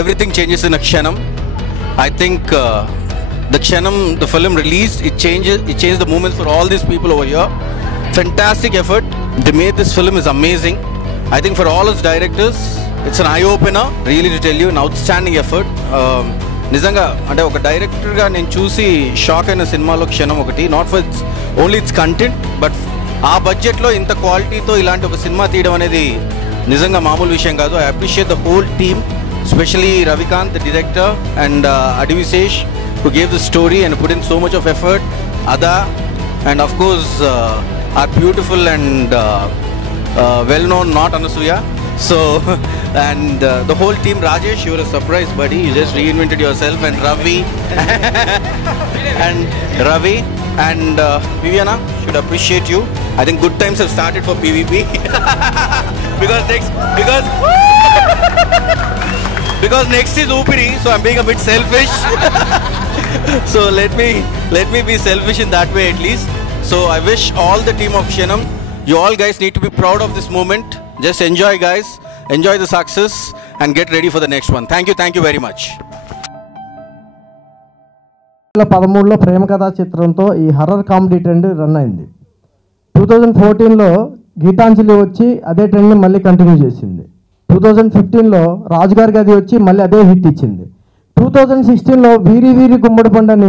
everything changes in a kshanam. I think the kshanam the film released, it changed the moments for all these people over here. Fantastic effort. They made this film is amazing. I think for all its directors, it's an eye opener. Really, to tell you, an outstanding effort. నిజంగా అంటే ఒక డైరెక్టర్గా నేను చూసి shock అయిన సినిమాలో క్షణం ఒకటి, not for only it's content but ఆ బడ్జెట్లో ఇంత క్వాలిటీతో ఇలాంటి ఒక సినిమా తీయడం అనేది నిజంగా మామూలు విషయం కాదు. I appreciate the whole team, especially Ravikant, the director, and Adivisesh, who gave the story and put in so much of effort. Ada, and of course our beautiful and well-known Not Anasuya. So, and the whole team. Rajesh, you were a surprise, buddy. You just reinvented yourself. And Ravi, and Viviana, should appreciate you. I think good times have started for PVP because next is Upiri, so I'm being a bit selfish. So let me be selfish in that way at least. So I wish all the team of Kshanam, you all guys need to be proud of this moment. Just enjoy, guys. Enjoy the success and get ready for the next one. Thank you very much. 2013లో ప్రేమ కథా చిత్రంతో ఈ horror comedy trend run అయింది. 2014లో గీతాంజలి వచ్చి అదే ట్రెండ్ని మళ్ళీ continue చేసింది. 2015లో రాజుగారి గది వచ్చి మళ్ళీ అదే హిట్ ఇచ్చింది. 2016లో వీరి వీరి గుమ్మడి పండని